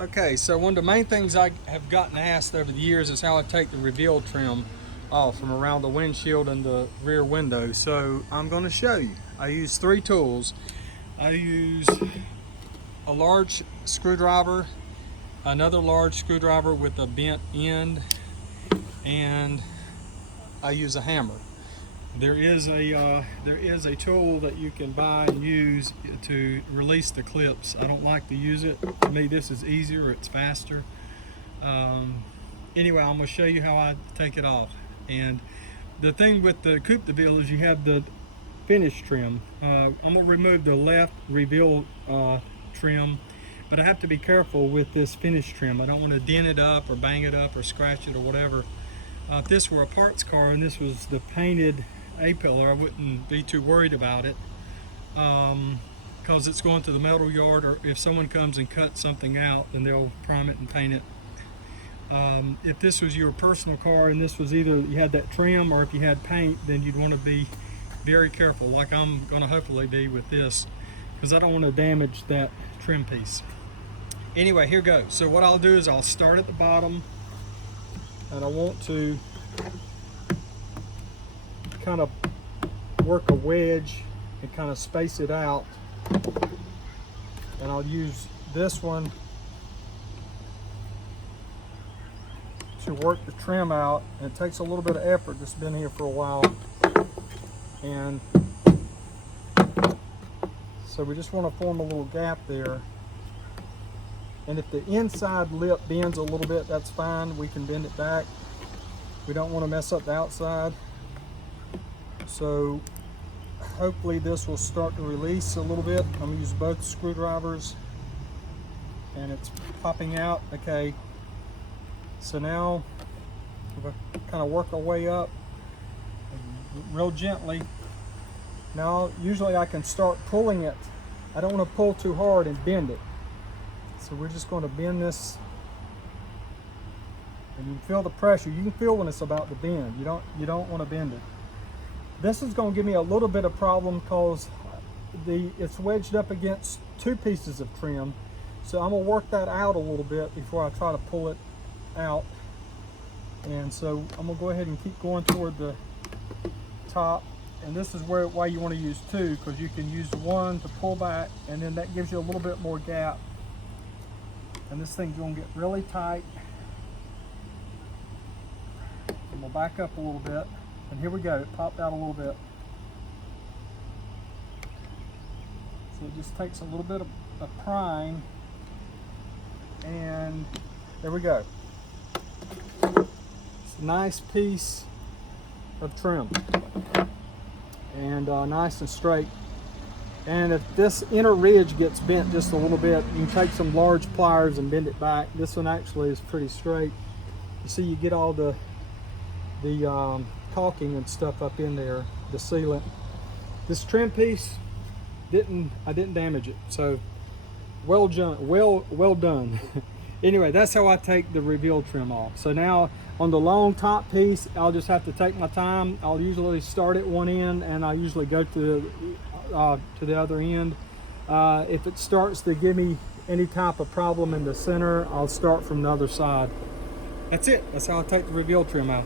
Okay, so one of the main things I have gotten asked over the years is how I take the reveal trim off from around the windshield and the rear window. So I'm going to show you. I use three tools. I use a large screwdriver, another large screwdriver with a bent end, and I use a hammer. There is a tool that you can buy and use to release the clips. I don't like to use it. To me, this is easier. It's faster. Um, anyway, I'm going to show you how I take it off. And the thing with the coupe de ville is you have the finish trim. I'm going to remove the left reveal trim, but I have to be careful with this finish trim. I don't want to dent it up or bang it up or scratch it or whatever. If this were a parts car and this was the painted A-pillar, I wouldn't be too worried about it, because it's going to the metal yard, or if someone comes and cuts something out, then they'll prime it and paint it. If this was your personal car and this was either you had that trim or if you had paint, then you'd want to be very careful, like I'm going to hopefully be with this, because I don't want to damage that trim piece. Anyway, here goes. So what I'll do is I'll start at the bottom, and I want to kind of work a wedge and kind of space it out, and I'll use this one to work the trim out. And it takes a little bit of effort. It's been here for a while, and so we just want to form a little gap there. And if the inside lip bends a little bit, that's fine. We can bend it back. We don't want to mess up the outside. So hopefully this will start to release a little bit. I'm going to use both screwdrivers, and it's popping out. Okay, so now we'll kind of work our way up real gently. Now usually I can start pulling it. I don't want to pull too hard and bend it. So we're just going to bend this, and you can feel the pressure. You can feel when it's about to bend. You don't want to bend it. This is going to give me a little bit of problem because it's wedged up against two pieces of trim. So I'm going to work that out a little bit before I try to pull it out. And so I'm going to go ahead and keep going toward the top. And this is why you want to use two, because you can use one to pull back, and then that gives you a little bit more gap. And this thing's going to get really tight. And we'll back up a little bit. And here we go. It popped out a little bit. So it just takes a little bit of prime. And there we go. It's a nice piece of trim. And nice and straight. And if this inner ridge gets bent just a little bit, you can take some large pliers and bend it back. This one actually is pretty straight. You see, you get all the caulking and stuff up in there, the sealant. This trim piece I didn't damage it, so well done. Anyway, that's how I take the reveal trim off. So now on the long top piece, I'll just have to take my time. I'll usually start at one end, and I usually go to the other end. If it starts to give me any type of problem in the center, I'll start from the other side. That's it. That's how I take the reveal trim out.